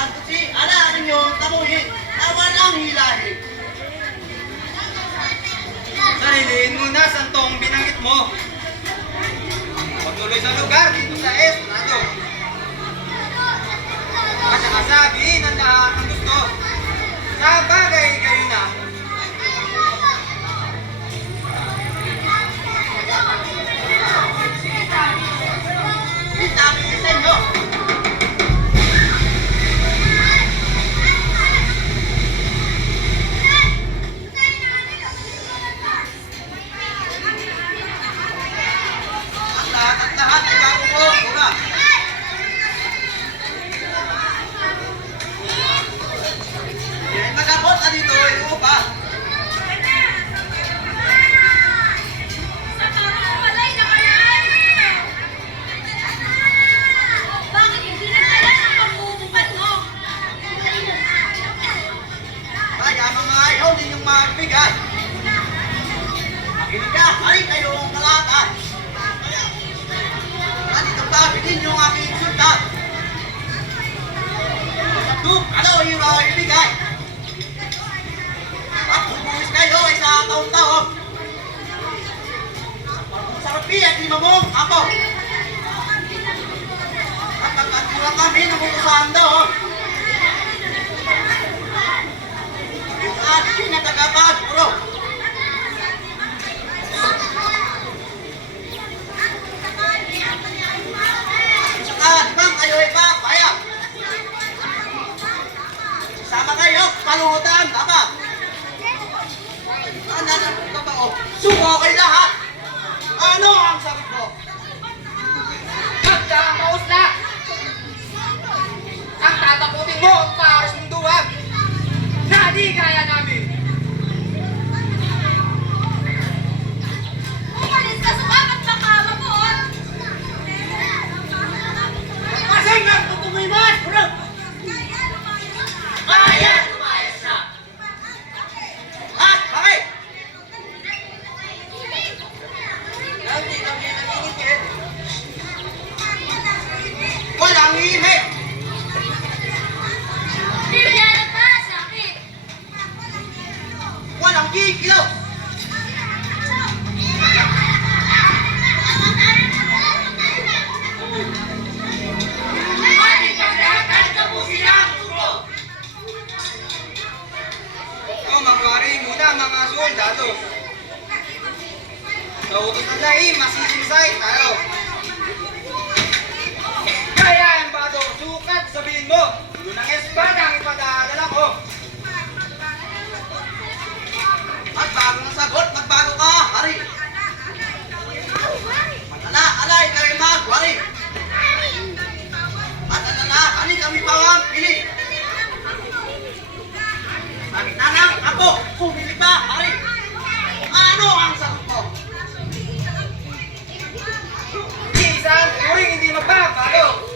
Santusi, alaan ninyo tamuhin na walang hilahin. Sahiliin mo na, santong binanggit mo. Pagtuloy sa lugar dito sa Estrado. At saka sabihin ang lahat ng gusto. Sa bagay kayo na. Itabi sa inyo. Ang lahat ay bago ko, Bura. Yan, magabot na dito, ito pa. Bakit hindi nagdala ng pagbubupat mo? Kaya mga ayaw ninyong magbigay. Makinig ka, ay kayong kalata. Nandito pa, bilhin niyo ang aking sultan. Duk, ano yung ibigay? At bubuhis kayo ay sa taong-taong. Sa rupiya, di mamong ako. At nagkatulang kami ng utusahan daw. Yung ating natagapag, bro. Saka, di ba kayo ay papayag? Sama kayo, paluhutan, dapat. Ano na ba, oh? Suko kayo lahat. Ano ang sabi ko? Magkakaos na! Ang tataputin mo ang pares ng duwag na di kaya namin. Umalis ka sa bakat makama mo, oh! Kasi nga, tutumimas, bro. Kaya! Ha? Bakit? Hindi kami nangingitin. Walang imik. Bibigyan pa, sakit! Walang kikilaw. Ating paglakan tapusin ang bro! O, magwari muna mga soldado. Sa utos ng lahi, masisinsay tayo. Kaya ang bato, sukat, sabihin mo, yun ang espada ang ipadadala ko. Magbago ng sagot, magbago ka, hari. Matala, alay, kayo magwari. Matalala, ani kami pawang pili. Bakit nanang, ako, pumili pa, hari. Ano ang sagot mo? Isang turing hindi magbabago.